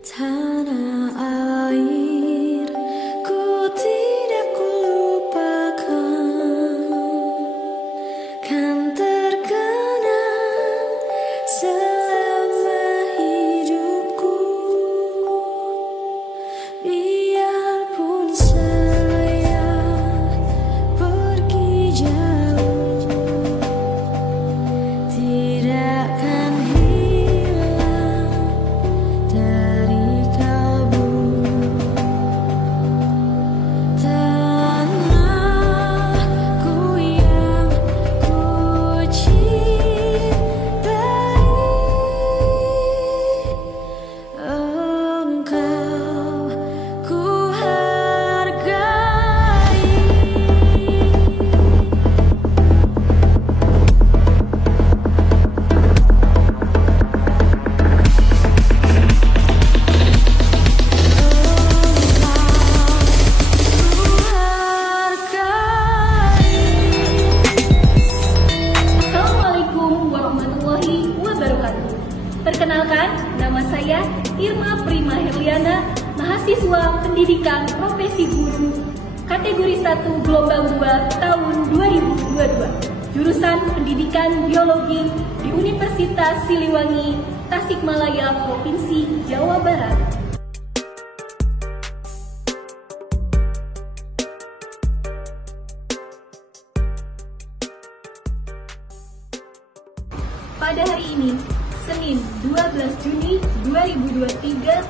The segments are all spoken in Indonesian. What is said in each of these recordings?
Tanah air, ku tidak kulupakan, kan terkenang selama hidupku. Biarpun saya pergi jauh, tidak akan hilang dari kalbu. Tanahku yang ku cintai, engkau ku hargai. Assalamualaikum warahmatullahi wabarakatuh. Perkenalkan, nama saya Irma Prima Herliana, mahasiswa Pendidikan Profesi Guru, kategori 1 Gelombang 2 tahun 2022, jurusan Pendidikan Biologi di Universitas Siliwangi, Tasikmalaya, Provinsi Jawa Barat. Pada hari ini, Senin 12 Juni 2023,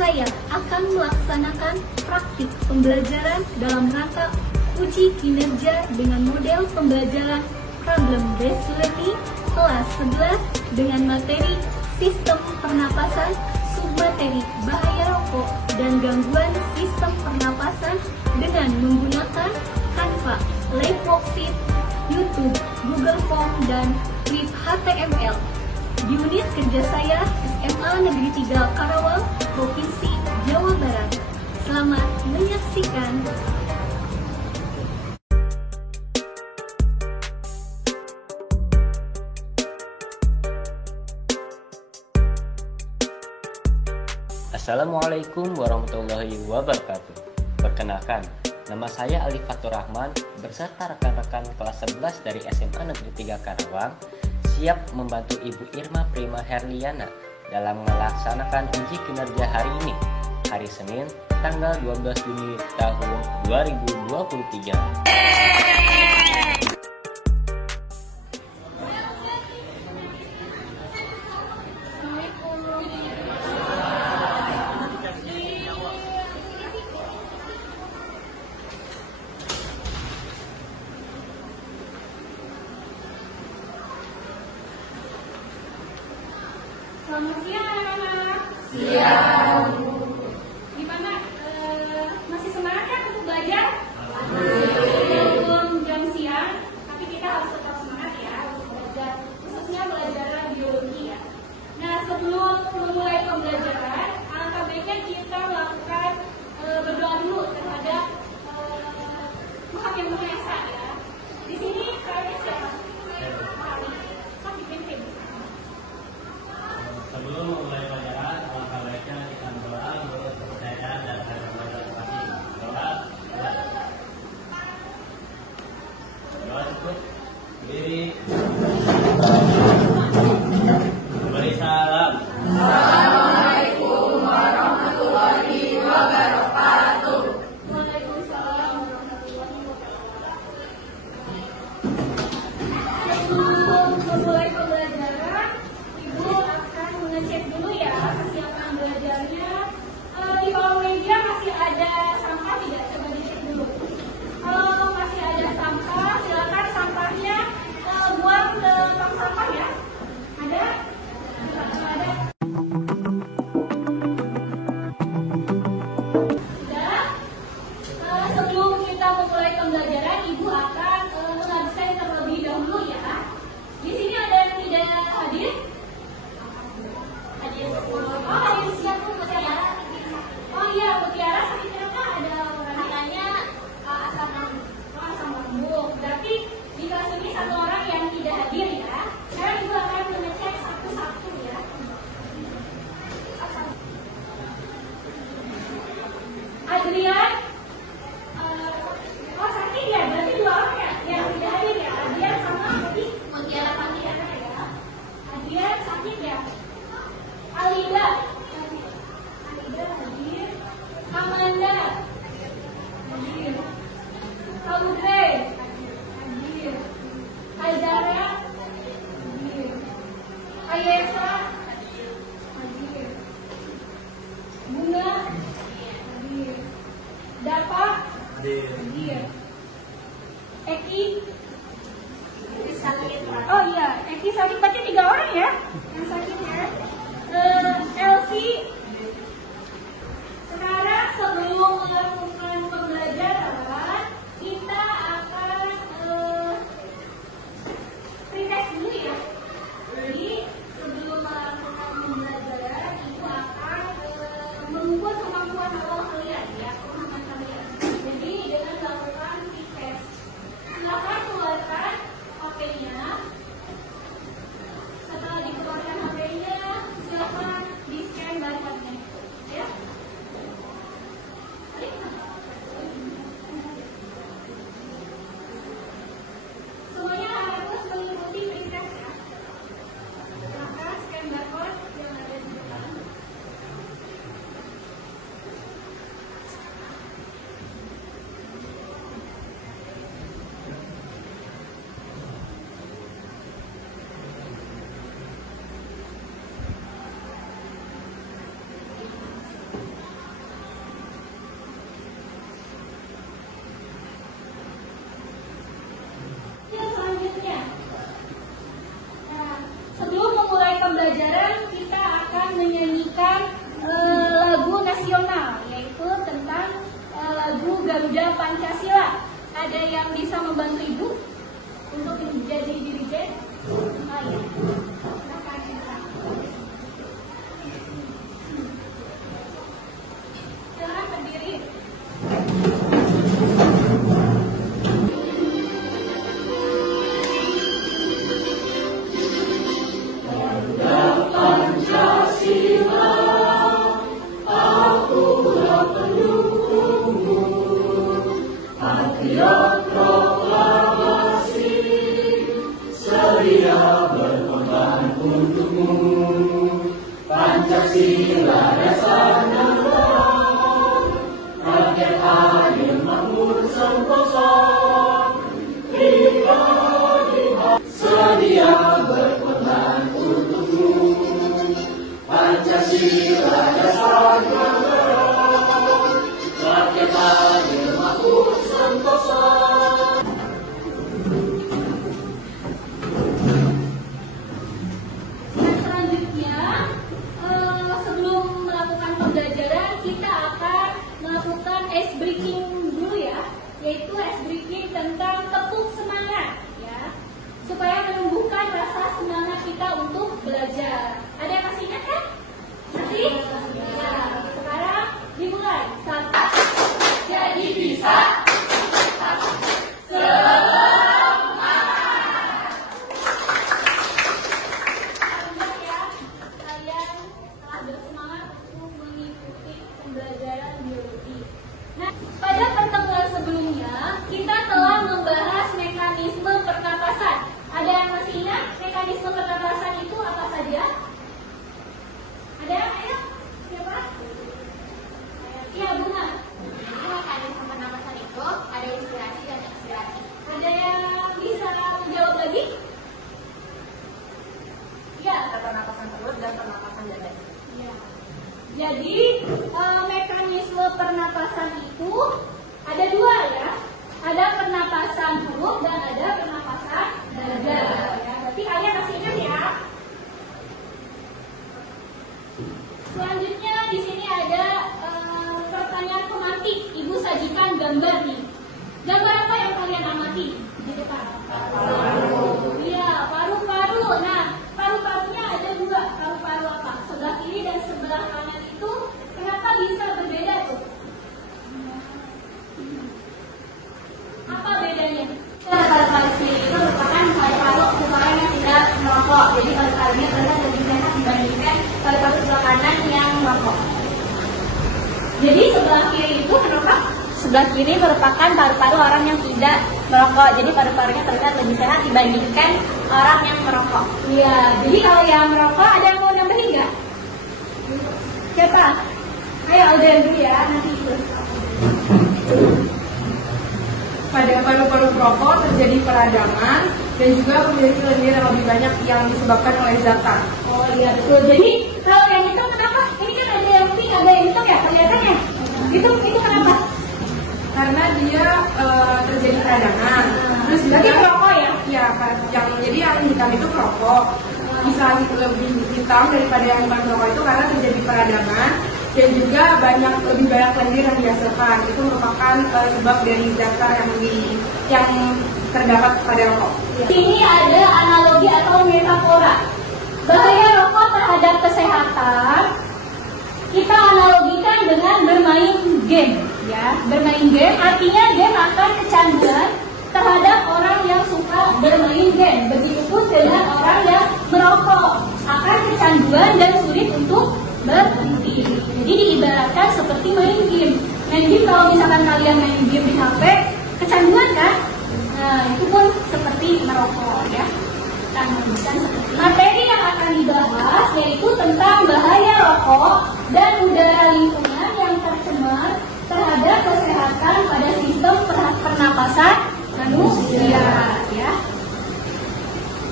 saya akan melaksanakan praktik pembelajaran dalam rangka uji kinerja dengan model pembelajaran Problem Based Learning kelas 11 dengan materi Sistem Pernapasan, submateri Bahaya Rokok dan Gangguan Sistem Pernapasan dengan menggunakan Canva, Live Worksheet, YouTube, Google Form, dan Script HTML. Di unit kerja saya SMA Negeri 3 Karawang, Provinsi Jawa Barat. Selamat menyaksikan. Assalamualaikum warahmatullahi wabarakatuh. Perkenalkan, nama saya Ali Fatur Rahman beserta rekan-rekan kelas 11 dari SMA Negeri 3 Karawang siap membantu Ibu Irma Prima Herliana dalam melaksanakan uji kinerja hari ini, hari Senin, tanggal 12 Juni tahun 2023. Selamat siang anak-anak. Siang. Gimana? Masih semangat kan untuk belajar? Walaupun jam siang, tapi kita harus tetap semangat ya untuk belajar, khususnya pelajaran biologi ya. Nah, sebelum memulai pembelajaran, alangkah baiknya kita melakukan berdoa dulu terhadap Tuhan Yang Maha Esa ya. Di sini kalian siapa? Sebelum memulai pelajaran, alangkah baiknya kita Pak Udre? Hadir. Hai Zara? Hadir. Hai Yesa? Hadir. Bunga? Hadir. Dapa? Hadir. Eki? Oh iya, Eki sakit berarti 3 orang ya yang sakit ya. Elsie, sekarang sebelum melakukan pembelajaran kita akan pretest dulu ya. Jadi sebelum melakukan pembelajaran itu akan mengukur kemampuan awal kalian ya, pemahaman kalian. Jadi dengan melakukan pretest, silakan keluarkan HP-nya. Setelah dikeluarkan HP-nya, silakan di-scan barcode-nya. Ya. Semuanya harus mengikuti pretest ya. Silakan scan barcode yang ada di depan. Ya, selanjutnya. Nah, sebelum memulai pembelajaran, kita akan menyanyikan lagu nasional, yaitu tentang lagu Garuda Pancasila. Ada yang bisa membantu Ibu untuk menjadi dirijen? Oh iya. Silakan, silakan. Silakan berdiri. Dan selanjutnya, sebelum melakukan pembelajaran, kita akan melakukan ice breaking dulu ya, yaitu ice breaking tentang tepuk semangat ya, supaya menumbuhkan rasa semangat kita untuk belajar. Ada yang masih ingat kan? Masih? Ya, sekarang dimulai. 1. Jadi bisa. Alhamdulillah ya, kalian telah bersemangat untuk mengikuti pembelajaran biologi. Nah, pada pertemuan sebelumnya kita telah membahas mekanisme pernapasan. Ada yang masih ingat mekanisme pernapasan itu apa saja? Ada? Ayo, siapa? Iya, Bunga. Mekanisme pernapasan itu ada inspirasi dan ekspirasi. Ada yang bisa menjawab lagi? Ya. Ada pernapasan perut dan pernapasan dada. Ya. Jadi mekanisme pernapasan itu ada 2 ya. Ada pernapasan perut dan ada pernapasan dada. Ya. Berarti kalian masih ingat ya. Selanjutnya di sini ada pertanyaan pemantik. Ibu sajikan gambar nih. Gambar apa yang kalian amati di depan? Paru. Iya, paru-paru. Nah, paru-parunya ada 2. Paru-paru apa? Sebelah kiri dan sebelah kanan itu kenapa bisa berbeda tuh? Apa bedanya? Paru-paru kiri itu merupakan paru-paru seseorang yang tidak merokok. Jadi paru-parunya terlihat lebih sehat dibandingkan paru-paru sebelah kanan yang merokok. Jadi sebelah kiri itu kenapa? Sebelah kiri merupakan paru-paru orang yang tidak merokok. Jadi paru-parunya terlihat lebih sehat dibandingkan orang yang merokok. Iya. Jadi kalau yang merokok ada yang mau nambahin nggak? Siapa? Ayo Alden dulu ya. Nanti ikut. Pada paru-paru perokok terjadi peradangan dan juga memiliki lendir yang lebih banyak yang disebabkan oleh zakat. Oh iya betul. Jadi kalau yang itu kenapa? Ini kan ada yang pink, ada yang hitam ya kelihatannya. Itu kenapa? Karena dia terjadi peradangan. Terus juga Berarti perokok ya? Ya, jadi yang hitam itu perokok. Bisa lebih hitam daripada yang bukan perokok itu karena terjadi peradangan dan juga lebih banyak lendir yang dihasilkan. Itu merupakan sebab dari zat yang terdapat pada rokok. Ini ada analogi atau metafora. Bahaya rokok terhadap kesehatan kita analogikan dengan bermain game, ya. Bermain game artinya game akan kecanduan terhadap orang yang suka bermain game. Begitupun dengan orang yang merokok akan kecanduan dan sulit untuk berhenti. Jadi diibaratkan seperti main game. Main game kalau misalkan kalian main game di HP, kecanduan kan? Nah, itu pun seperti merokok ya. Materi yang akan dibahas yaitu tentang bahaya rokok dan udara lingkungan yang tercemar terhadap kesehatan pada sistem pernapasan manusia ya.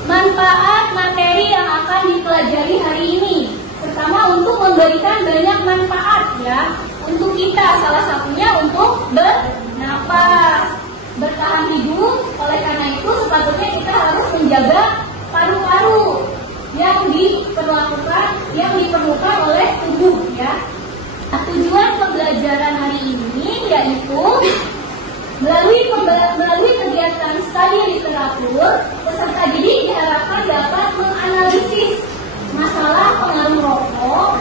Manfaat materi yang akan dipelajari hari ini. Pertama, untuk memberikan banyak manfaat ya untuk kita, salah satunya untuk bernapas, bertahan hidup. Oleh karena itu sepatutnya kita harus menjaga paru-paru yang diperlukan oleh tubuh ya. Nah, tujuan pembelajaran hari ini yaitu melalui kegiatan studi literatur, peserta didik diharapkan dapat menganalisis masalah pengaruh rokok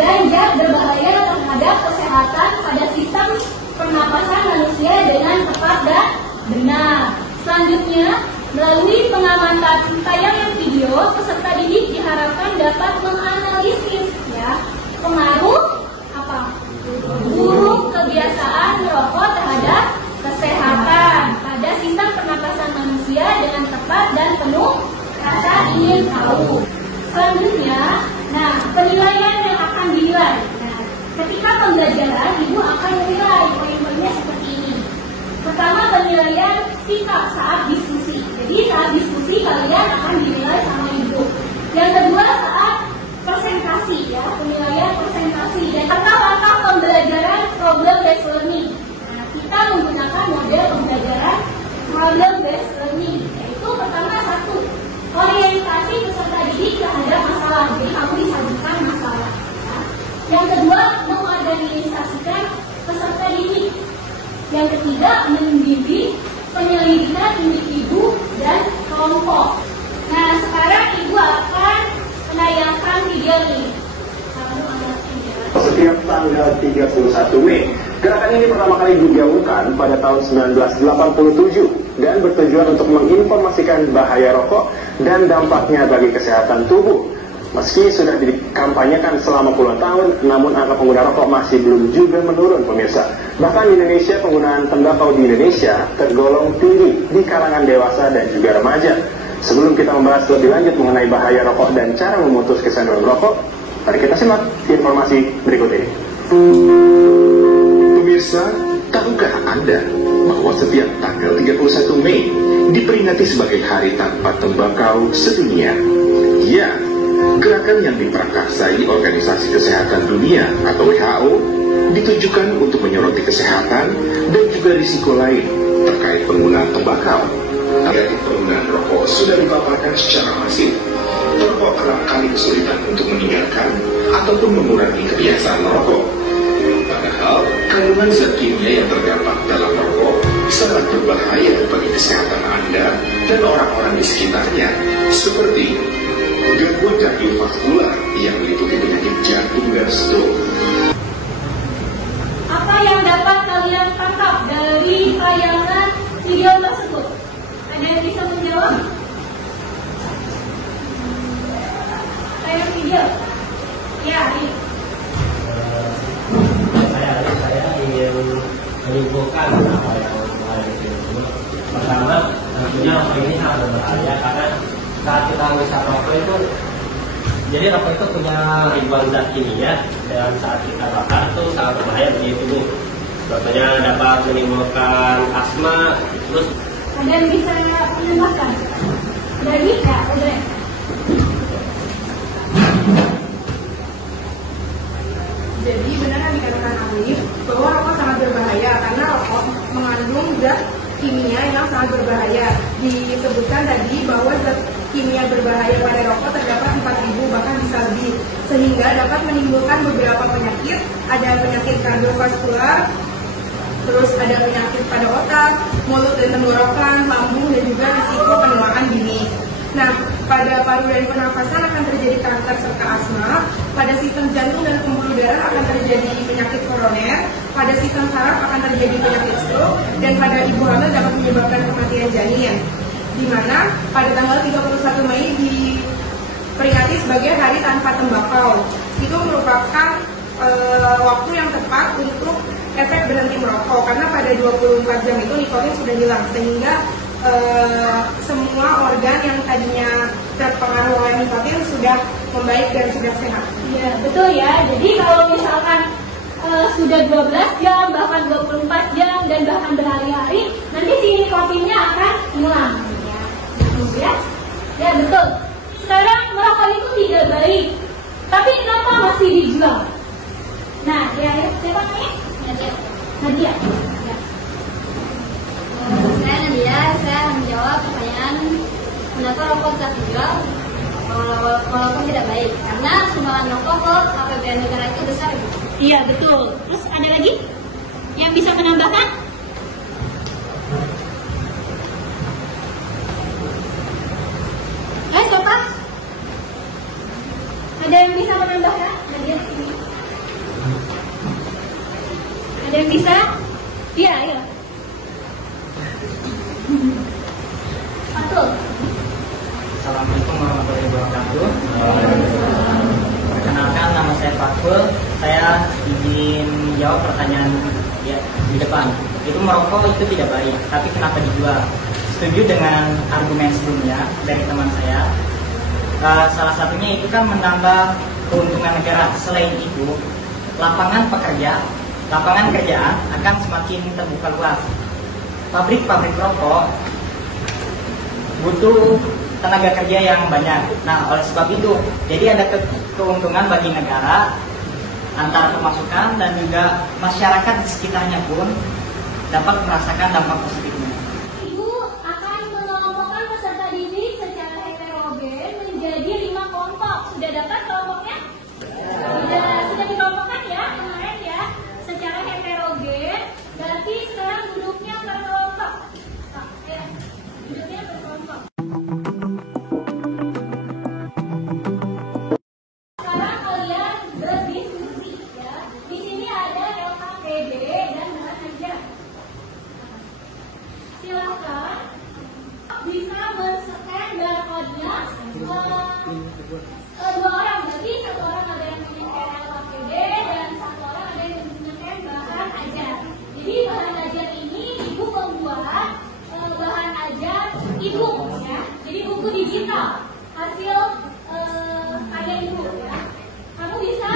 dan zat berbahaya terhadap kesehatan pada sistem pernapasan manusia dengan tepat dan benar. Selanjutnya, melalui pengamatan tayangan video, peserta didik diharapkan dapat menganalisis ya pengaruh buruk kebiasaan merokok terhadap kesehatan pada sistem pernapasan manusia dengan tepat dan penuh rasa ingin tahu. Selanjutnya, penilaian yang akan dinilai. Nah, ketika pembelajaran, ibu akan menilai poin-poinnya seperti ini. Pertama, penilaian sikap saat diskusi. Jadi saat diskusi kalian akan dinilai sama ibu. Yang kedua, saat presentasi ya, penilaian presentasi dan langkah-langkah pembelajaran problem based learning. Nah, kita menggunakan model pembelajaran problem based learning. Yaitu pertama, satu, orientasi peserta didik terhadap masalah. Jadi kamu disajikan masalah. Ya. Yang kedua, mengorganisasikan peserta didik. Yang ketiga, membimbing penyelidikan individu dan kelompok. Nah, sekarang ibu akan menayangkan video ini. Setiap tanggal 31 Mei, gerakan ini pertama kali digaungkan pada tahun 1987 dan bertujuan untuk menginformasikan bahaya rokok dan dampaknya bagi kesehatan tubuh. Meski sudah dikampanyekan selama puluhan tahun, namun angka pengguna rokok masih belum juga menurun, pemirsa. Bahkan di Indonesia, penggunaan tembakau di Indonesia tergolong tinggi di kalangan dewasa dan juga remaja. Sebelum kita membahas lebih lanjut mengenai bahaya rokok dan cara memutus kecanduan merokok, mari kita simak informasi berikut ini. Pemirsa, tahukah Anda bahwa setiap tanggal 31 Mei diperingati sebagai Hari Tanpa Tembakau Sedunia? Ya, gerakan yang diprakarsai Organisasi Kesehatan Dunia atau WHO ditujukan untuk menyoroti kesehatan dan juga risiko lain terkait penggunaan tembakau. Dari penggunaan rokok sudah dipaparkan secara masif, perokok kerap kali kesulitan untuk meninggalkan ataupun mengurangi kebiasaan merokok. Padahal kandungan zat kimia yang terdapat dalam rokok sangat berbahaya bagi kesehatan Anda dan orang-orang di sekitarnya, seperti gangguan kardiovaskular yang meliputi penyakit jantung dan stroke. Apa yang dapat kalian tangkap dari tayangan video tersebut? Ada yang bisa menjawab? Tayangan video? Ya, ini. Saya ingin menyimpulkan apa yang ada di sini. Pertama, tentunya rokok ini sangat berbahaya karena saat kita menghisap rokok itu, jadi rokok itu punya ribuan zat kimia dan saat kita bakar itu sangat berbahaya bagi tubuh. Contohnya dapat menimbulkan asma, terus Ada yang bisa menambahkan? Dari ya, udah. Jadi benar yang dikatakan Alif bahwa rokok sangat berbahaya karena rokok mengandung zat kimia yang sangat berbahaya. Disebutkan tadi bahwa zat kimia berbahaya pada rokok terdapat 4.000 bahkan bisa lebih, sehingga dapat menimbulkan beberapa penyakit. Ada penyakit kardiovaskular, terus ada penyakit pada otak, mulut dan tenggorokan, lambung, dan juga risiko penuaan dini. Nah, pada paru dan pernafasan akan terjadi kanker serta asma. Pada sistem jantung dan pembuluh darah akan terjadi penyakit koroner. Pada sistem saraf akan terjadi penyakit stroke. Dan pada ibu hamil dapat menyebabkan kematian janin. Di mana pada tanggal 31 Mei diperingati sebagai Hari Tanpa Tembakau. Itu merupakan waktu yang tepat untuk efek berhenti merokok. Karena pada 24 jam itu nikotin sudah hilang. Sehingga semua organ yang tadinya terpengaruh oleh nikotin sudah membaik dan sudah sehat. Iya, betul ya. Jadi kalau misalkan sudah 12 jam, bahkan 24 jam, dan bahkan berhari-hari, nanti si nikotinnya akan hilang. Ya, ya betul. Sekarang merokok itu tidak baik, tapi kenapa masih dijual? Nah, ya siapa nih? Nadia. Ya. Saya Nadia, saya menjawab pertanyaan kenapa rokok tetap dijual walaupun tidak baik, karena sumbangan rokok ke APBN negara itu besar. Iya betul. Terus ada lagi yang bisa menambahkan? Siapa? Ada yang bisa menambahkan? Nadia di sini. Ada yang bisa? Iya, iya. Betul. Assalamualaikum warahmatullahi wabarakatuh. Perkenalkan, nama saya Fakul. Saya ingin jawab pertanyaan di depan. Itu merokok itu tidak baik, tapi kenapa dijual? Setuju dengan argumen sebelumnya dari teman saya. Salah satunya itu kan menambah keuntungan negara. Selain itu, lapangan kerjaan akan semakin terbuka luas. Pabrik-pabrik rokok butuh tenaga kerja yang banyak. Nah, oleh sebab itu, jadi ada keuntungan bagi negara, antara pemasukan dan juga masyarakat di sekitarnya pun dapat merasakan dampak positifnya. Ibu akan mengelompokkan peserta didik secara heterogen menjadi 5 kelompok. Sudah dapat kelompoknya? Sudah dikelompokkan ya kemarin ya, secara heterogen. Berarti sekarang duduknya per kelompok. Duduknya per kelompok. Sekarang kalian berdiskusi ya. Di sini ada LKPD dan bahan ajar. Silakan bisa men-scan barcode-nya. Dua orang, jadi satu orang ada yang men-scan LKPD dan satu orang ada yang men-scan bahan ajar. Jadi bahan ajar ini ibu membuat bahan ajar e-book ya. Jadi buku digital hasil karya ibu ya. Kamu bisa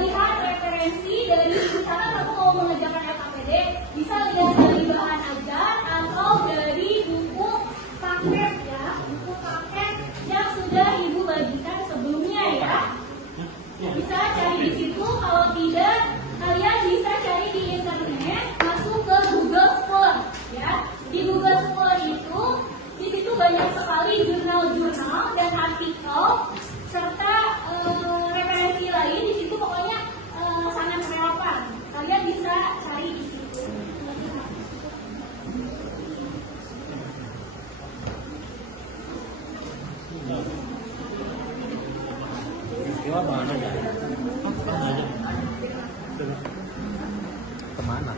lihat referensi dari misalnya kamu mau mengerjakan LKPD, bisa lihat dari bahan ajar atau dari buku paket ya, buku paket yang sudah ibu bagikan sebelumnya ya. Bisa cari di situ, kalau tidak kalian bisa cari di internet, masuk ke Google Scholar ya. Di Google Scholar itu di situ banyak sekali jurnal-jurnal dan artikel serta referensi lain. Di situ pokoknya sangat relevan. Kalian bisa cari di situ. Kemana?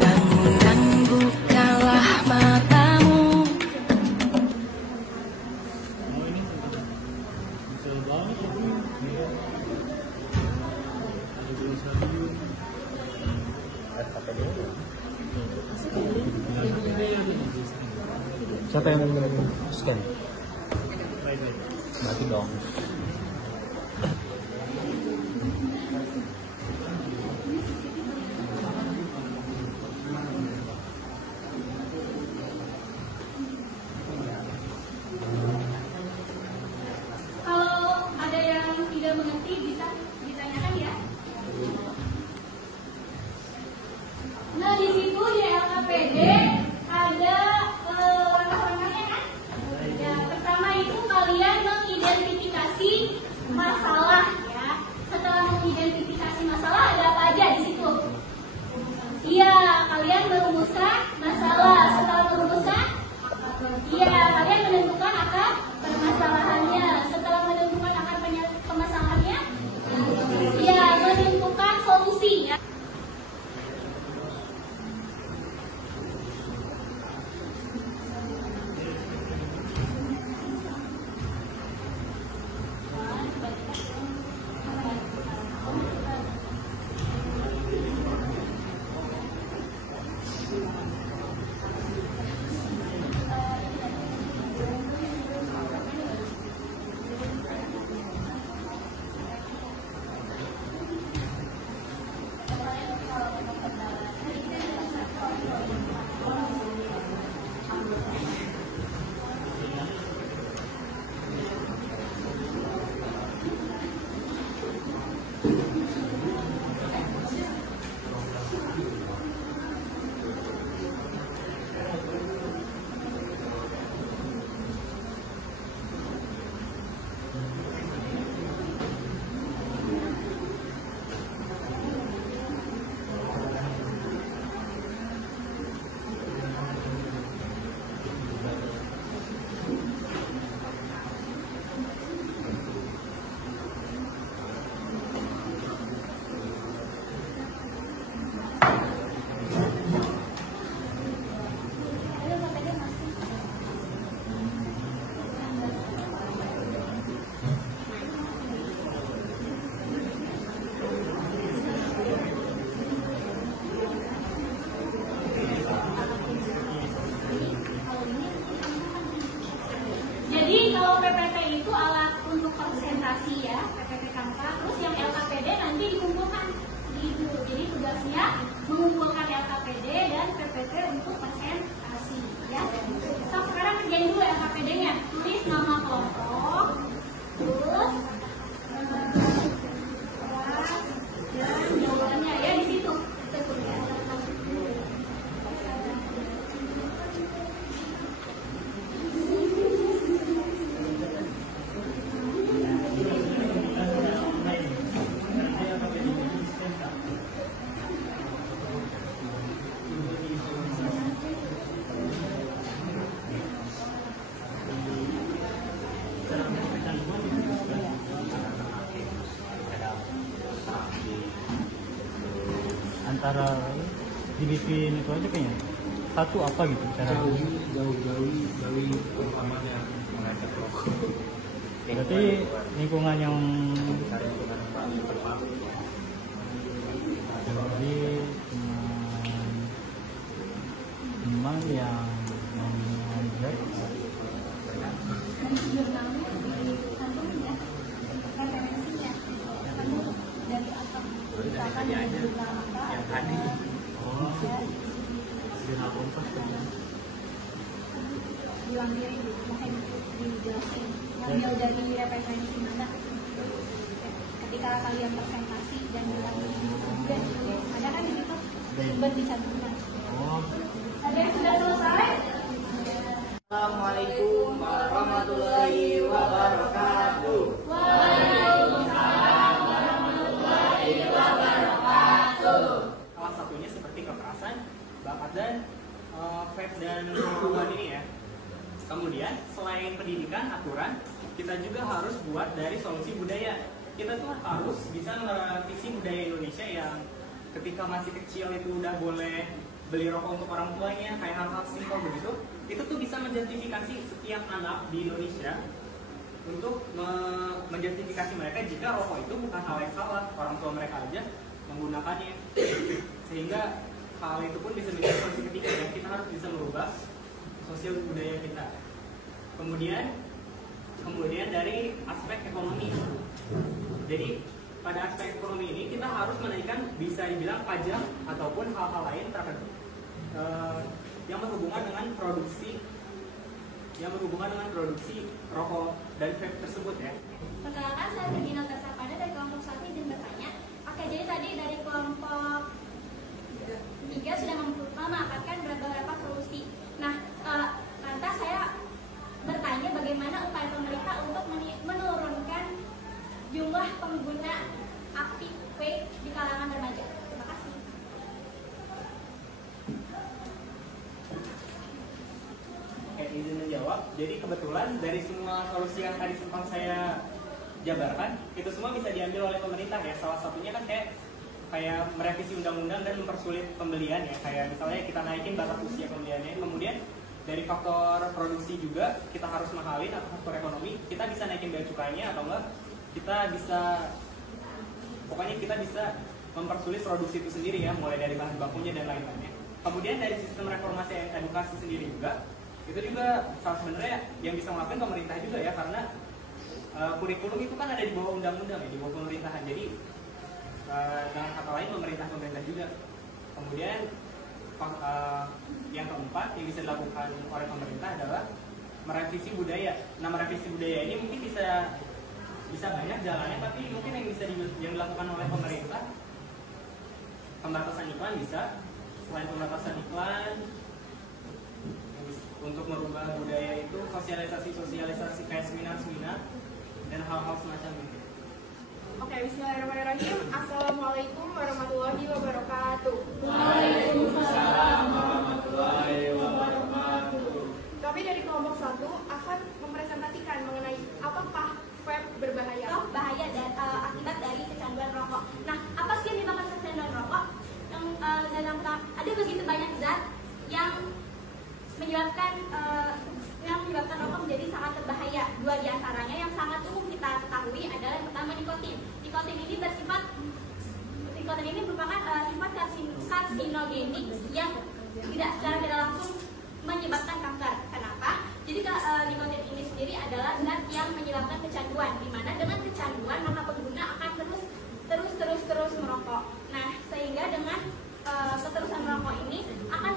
Bangun dan bukalah scan. Mati dong. Kalau ada yang tidak mengerti bisa ditanyakan ya. Nah, di situ di LKPD ada langkah-langkahnya kan? Ya, pertama itu kalian mengidentifikasi masalah ya. Setelah mengidentifikasi masalah ada apa aja di situ? Iya, kalian merumuskan masalah. Setelah merumuskan, iya, kalian menentukan akar permasalahannya. Setelah menentukan akar permasalahannya, iya, menentukan solusi ya. Jadi kalau PPT itu alat untuk presentasi ya, PPT Canva. Terus yang LKPD nanti dikumpulkan gitu. Jadi tugasnya mengumpulkan LKPD dan PPT untuk presentasi ya. So, sekarang kerjain dulu LKPD-nya. Tulis nama kelompok, terus kelas dan jawabannya ya di situ. Antara DBP itu aja kayaknya satu apa gitu cara jauhi pemahaman yang mengajak rokok. berarti lingkungan yang jadi teman yang mengajak yang tadi Bilang diri mungkin dijelasin ngambil dari referensi mana ketika kalian presentasi dan bilang juga ditulis ada kan di situ sumber dicantumkan. Ada yang sudah selesai? Assalamualaikum warahmatullahi wabarakatuh. Waalaikumsalam warahmatullahi wabarakatuh. Salah satunya seperti kekerasan, bakat dan vape dan pengetahuan ini ya. Kemudian selain pendidikan, aturan, kita juga harus buat dari solusi budaya. Kita tuh harus bisa merevisi budaya Indonesia yang ketika masih kecil itu udah boleh beli rokok untuk orang tuanya, kayak hal-hal simpel begitu. Itu tuh bisa menjustifikasi setiap anak di Indonesia untuk menjustifikasi mereka jika rokok itu bukan hal yang salah, orang tua mereka aja menggunakannya. Sehingga hal itu pun bisa menjadi solusi ketiga, dan kita harus bisa merubah sosial budaya kita. Kemudian dari aspek ekonomi. Jadi pada aspek ekonomi ini kita harus menaikkan bisa dibilang pajak ataupun hal-hal lain terkait yang berhubungan dengan produksi rokok dan vape tersebut ya. Perkenalkan, saya Regina Tersapada dari kelompok 1 izin bertanya. Oke, jadi tadi dari kelompok 3 sudah memaparkan beberapa solusi. Nah, lantas saya bertanya bagaimana upaya pemerintah untuk menurunkan jumlah pengguna aktif vape di kalangan remaja. Terima kasih. Oke, izin menjawab. Jadi kebetulan dari semua solusi yang tadi sempat saya jabarkan, itu semua bisa diambil oleh pemerintah ya. Salah satunya kan kayak merevisi undang-undang dan mempersulit pembelian ya. Kayak misalnya kita naikin batas usia pembeliannya. Kemudian dari faktor produksi juga kita harus mahalin, atau faktor ekonomi kita bisa naikin bea cukainya, atau enggak kita bisa mempersulit produksi itu sendiri ya, mulai dari bahan bakunya dan lain-lainnya. Kemudian dari sistem reformasi edukasi sendiri juga, itu juga sebenarnya yang bisa melakukan pemerintah juga ya, karena kurikulum itu kan ada di bawah undang-undang ya, di bawah pemerintahan. Jadi dengan kata lain pemerintah juga. Kemudian yang keempat yang bisa dilakukan oleh pemerintah adalah merevisi budaya. Nah, merevisi budaya ini mungkin bisa banyak jalannya, tapi mungkin yang dilakukan oleh pemerintah, pembatasan iklan bisa. Selain pembatasan iklan, untuk merubah budaya itu sosialisasi kayak seminar-seminar dan hal-hal semacam itu. Oke, bismillahirrahmanirrahim. Assalamualaikum warahmatullahi wabarakatuh. Waalaikumsalam warahmatullahi wabarakatuh. Kami dari kelompok 1 akan mempresentasikan mengenai apakah vape berbahaya. Bahaya dan akibat dari kecanduan rokok. Nah, apa sih yang menyebabkan kecanduan rokok? Ada begitu banyak zat yang menyebabkan rokok menjadi sangat berbahaya. 2 diantaranya yang sangat umum kita ketahui adalah yang pertama nikotin. Nikotin ini merupakan sifat karsinogenik yang secara tidak langsung menyebabkan kanker. Kenapa? Jadi nikotin ini sendiri adalah zat yang menyebabkan kecanduan, di mana dengan kecanduan maka pengguna akan terus merokok. Nah, sehingga dengan keterusan merokok ini akan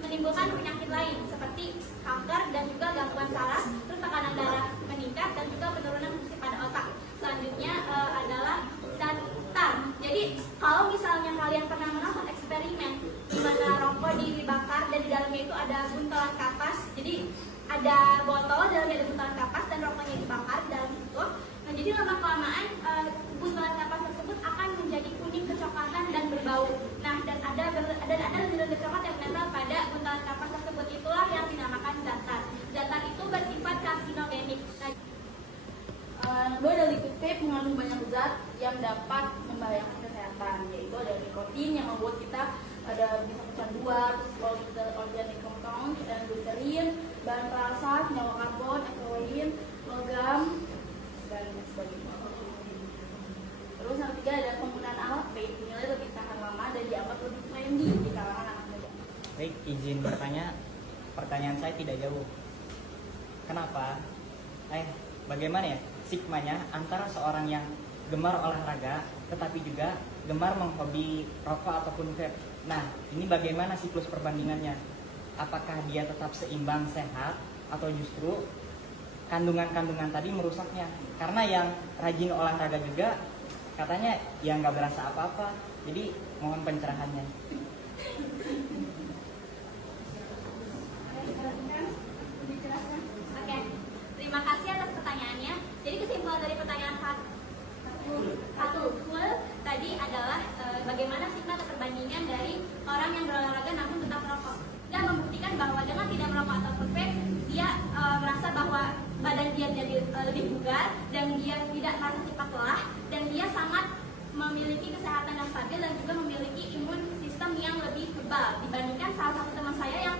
menimbulkan penyakit lain seperti kanker dan juga gangguan saraf, terus tekanan darah meningkat dan juga penurunan fungsi pada otak. Selanjutnya adalah zat tar. Jadi kalau misalnya kalian pernah menonton eksperimen di mana rokok dibakar dan di dalamnya itu ada buntelan kapas, jadi ada botol dalamnya ada buntelan kapas dan rokoknya dibakar di dalam situ. Nah, jadi lama kelamaan buntelan kapas tersebut akan menjadi kuning kecoklatan dan berbau. Nah, dan ada lendir-lendir coklat yang menempel pada buntelan kapas tersebut. Itulah yang dinamakan zat tar. Zat tar itu bersifat karsinogenik. Kedua, ada liquid vape mengandung banyak zat yang dapat membahayakan kesehatan, yaitu ada nikotin yang membuat kita bisa kecanduan, terus organic compound, dan glycerin, bahan perasa, senyawa karbon, ethylene, logam, dan sebagainya. Terus yang ketiga ada penggunaan alat vape dinilai lebih tahan lama dan dianggap lebih trendy di kalangan anak muda. Baik, izin bertanya. Pertanyaan saya tidak jauh. Kenapa? Bagaimana ya stigmanya antara seorang yang gemar olahraga tetapi juga gemar menghobi rokok ataupun vape? Nah, ini bagaimana siklus perbandingannya? Apakah dia tetap seimbang sehat atau justru kandungan-kandungan tadi merusaknya? Karena yang rajin olahraga juga katanya ya nggak berasa apa-apa. Jadi mohon pencerahannya. Oke, terima kasih atas pertanyaannya. Jadi kesimpulan dari pertanyaan satu tadi adalah bagaimana stigma atau perbandingan dari orang yang berolahraga namun tetap merokok, dan membuktikan bahwa dengan tidak merokok ataupun vape dia merasa bahwa badan dia jadi lebih bugar dan dia tidak merasa cepat lelah dan dia sangat memiliki kesehatan yang stabil dan juga memiliki imun sistem yang lebih kebal dibandingkan salah satu teman saya yang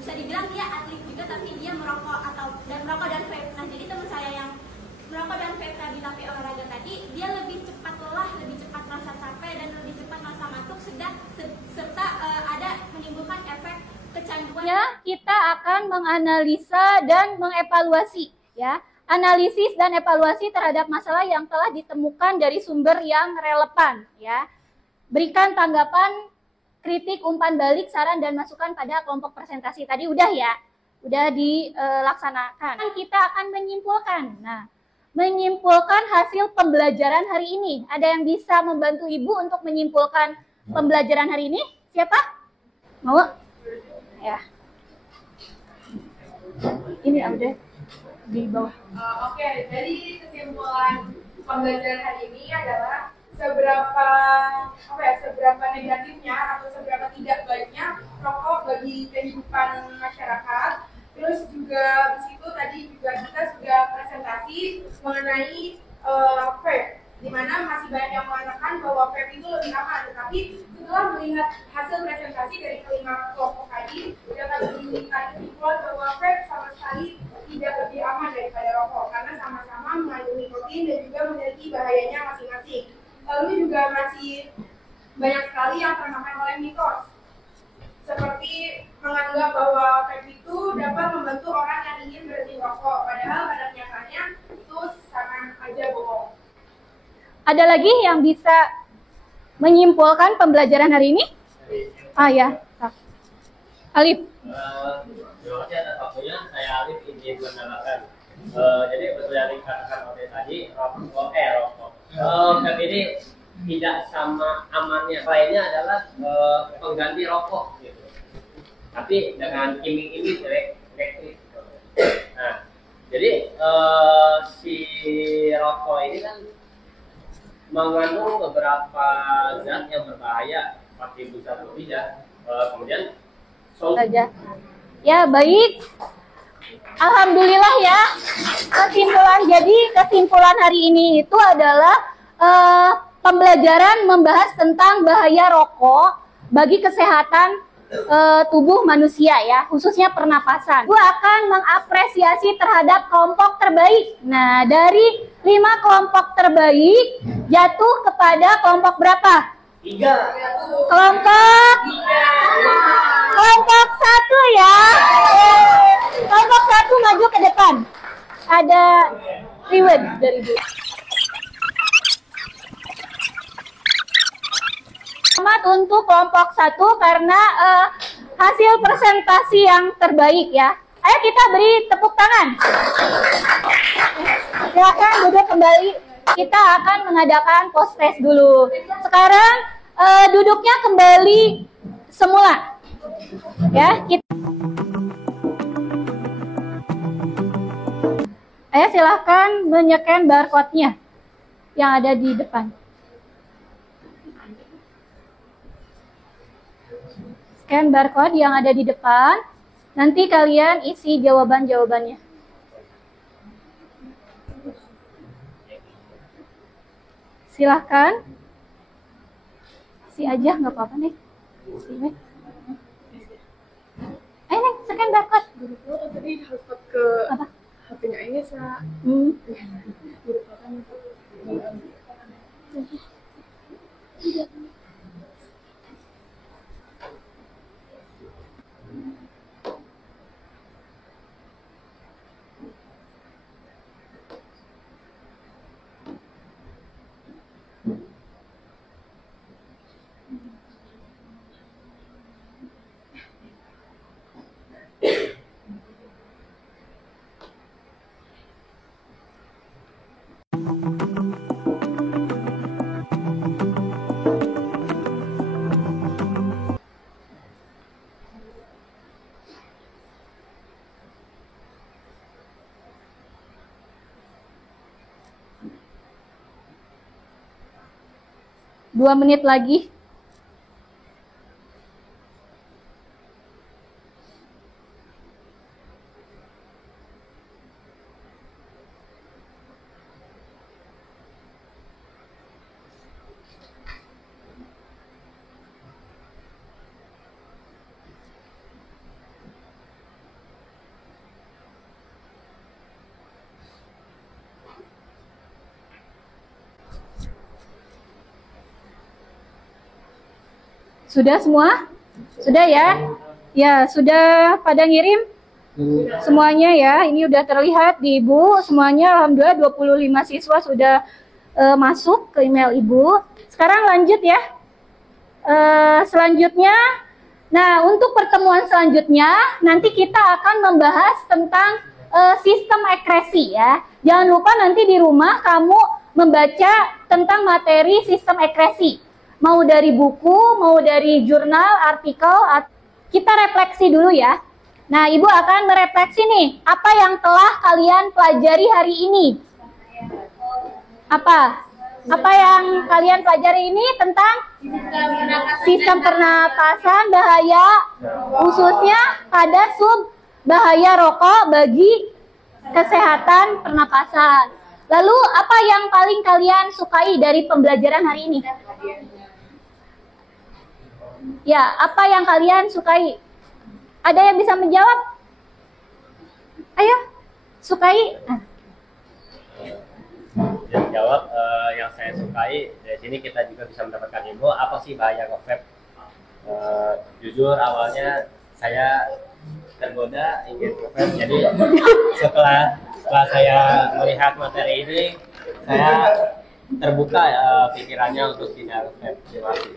bisa dibilang dia atlet juga tapi dia merokok dan vape. Nah, jadi teman saya yang merokok dan vape tadi tapi olahraga tadi, dia lebih cepat lelah, lebih cepat merasa capek dan lebih cepat merasa ngantuk, serta ada menimbulkan efek kecanduannya, kita akan menganalisa dan mengevaluasi, ya. Analisis dan evaluasi terhadap masalah yang telah ditemukan dari sumber yang relevan, ya. Berikan tanggapan, kritik, umpan balik, saran dan masukan pada kelompok presentasi. Tadi udah ya, udah dilaksanakan. Kita akan menyimpulkan. Nah, menyimpulkan hasil pembelajaran hari ini. Ada yang bisa membantu Ibu untuk menyimpulkan pembelajaran hari ini? Siapa? Mau? Ya. Ini udah di bawah. Oke, jadi kesimpulan pembelajaran hari ini adalah seberapa negatifnya atau seberapa tidak baiknya rokok bagi kehidupan masyarakat. Terus juga di situ tadi juga kita sudah presentasi mengenai vape, di mana masih banyak yang mengatakan bahwa vape itu lebih aman. Tetapi setelah melihat hasil presentasi dari kelima kelompok tadi, dapat diberikan kesimpulan bahwa vape sama sekali tidak lebih aman daripada rokok karena sama-sama mengandung nikotin dan juga memiliki bahayanya masing-masing. Lalu juga masih banyak sekali yang termakan oleh mitos, seperti menganggap bahwa vape itu dapat membantu orang yang ingin berhenti rokok, padahal pada kenyataannya itu sama aja bohong. Ada lagi yang bisa menyimpulkan pembelajaran hari ini? Ya, Alif. Terima kasih atas waktunya. Saya Alif izin menambahkan. Jadi betul yang dikatakan oleh tadi, rokok. Vape ini tidak sama amannya. Lainnya adalah pengganti rokok, gitu. Tapi dengan iming-iming elektrik. Nah, jadi si rokok ini kan mengandung beberapa zat yang berbahaya, seperti busa rokok. Kemudian saja. Ya, baik. Alhamdulillah ya. Kesimpulan hari ini itu adalah pembelajaran membahas tentang bahaya rokok bagi kesehatan tubuh manusia ya, khususnya pernapasan. Gue akan mengapresiasi terhadap kelompok terbaik. Nah, dari 5 kelompok terbaik jatuh kepada kelompok berapa? 3. Kelompok 1 ya. Kelompok 1 maju ke depan. Ada reward dari Bu. Selamat untuk kelompok 1 karena hasil presentasi yang terbaik ya. Ayo kita beri tepuk tangan. Silakan duduk kembali. Kita akan mengadakan post test dulu. Sekarang duduknya kembali semula. Ya, kita. Ayo silahkan menyekan barcode-nya yang ada di depan. Scan barcode yang ada di depan. Nanti kalian isi jawaban-jawabannya. Silahkan. Isi aja, nggak apa-apa nih. Ayo Neng, scan barcode. Tadi harus ke apa? HP-nya ini saya. Dua menit lagi. Sudah semua? Sudah ya? Ya, sudah pada ngirim semuanya ya. Ini udah terlihat di Ibu. Semuanya alhamdulillah 25 siswa sudah masuk ke email Ibu. Sekarang lanjut ya. Selanjutnya, nah untuk pertemuan selanjutnya nanti kita akan membahas tentang sistem ekresi ya. Jangan lupa nanti di rumah kamu membaca tentang materi sistem ekresi. Mau dari buku, mau dari jurnal, artikel, kita refleksi dulu ya. Nah, Ibu akan merefleksi nih, apa yang telah kalian pelajari hari ini? Apa? Apa yang kalian pelajari ini tentang sistem pernapasan bahaya, khususnya pada sub bahaya rokok bagi kesehatan pernapasan. Lalu apa yang paling kalian sukai dari pembelajaran hari ini? Ya, apa yang kalian sukai? Ada yang bisa menjawab? Ayo, sukai. Yang jawab, yang saya sukai dari sini kita juga bisa mendapatkan ilmu apa sih bahaya nge-vape. Jujur awalnya saya tergoda ingin nge-vape, jadi setelah saya melihat materi ini saya terbuka pikirannya untuk tidak nge-vape.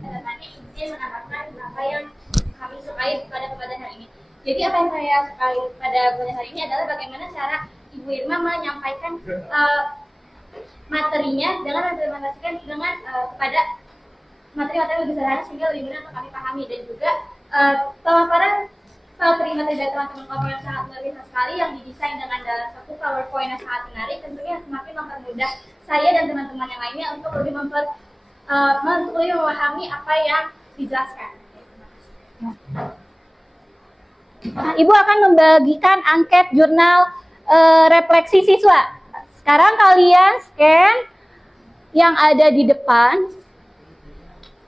Terima kasih. Ini menambahkan apa yang kami sukai pada pembelajaran hari ini. Jadi apa yang saya sukai pada pembelajaran hari ini adalah bagaimana cara Ibu Irma menyampaikan materinya dengan mengimplementasikan dengan kepada materi-materi lebih sederhana sehingga lebih mudah untuk kami pahami, dan juga pemaparan materi dari teman-teman kelompok yang sangat luar biasa sekali yang didesain dengan dalam satu PowerPoint yang sangat menarik, tentunya semakin mempermudah saya dan teman-teman yang lainnya untuk lebih memahami apa yang dijelaskan. Nah, Ibu akan membagikan angket jurnal refleksi siswa. Sekarang kalian scan yang ada di depan.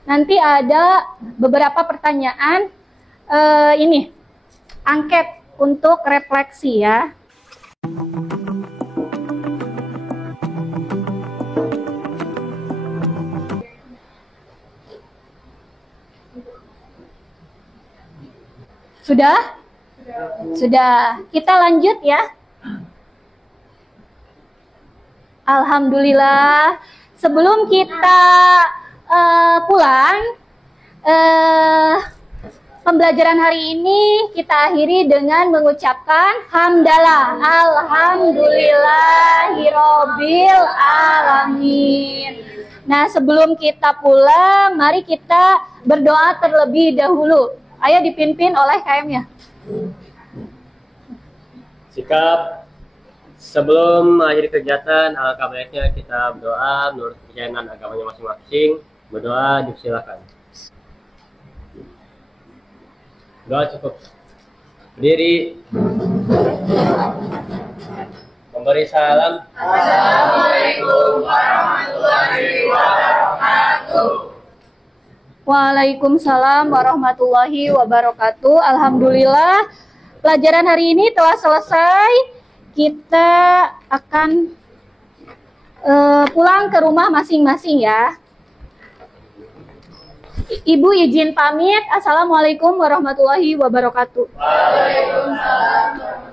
Nanti ada beberapa pertanyaan ini angket untuk refleksi ya. Sudah? Sudah. Kita lanjut ya. Alhamdulillah. Sebelum kita pulang, pembelajaran hari ini kita akhiri dengan mengucapkan hamdalah. Alhamdulillahirobbil alamin. Nah, sebelum kita pulang, mari kita berdoa terlebih dahulu. Ayo dipimpin oleh KM-nya. Sikap sebelum mengakhiri kegiatan, alangkah baiknya kita berdoa menurut keyakinan agamanya masing-masing. Berdoa dipersilakan. Doa cukup. Berdiri. Memberi salam. Assalamualaikum warahmatullahi wabarakatuh. Waalaikumsalam warahmatullahi wabarakatuh. Alhamdulillah, pelajaran hari ini telah selesai. Kita akan pulang ke rumah masing-masing ya. Ibu izin pamit. Assalamualaikum warahmatullahi wabarakatuh. Waalaikumsalam.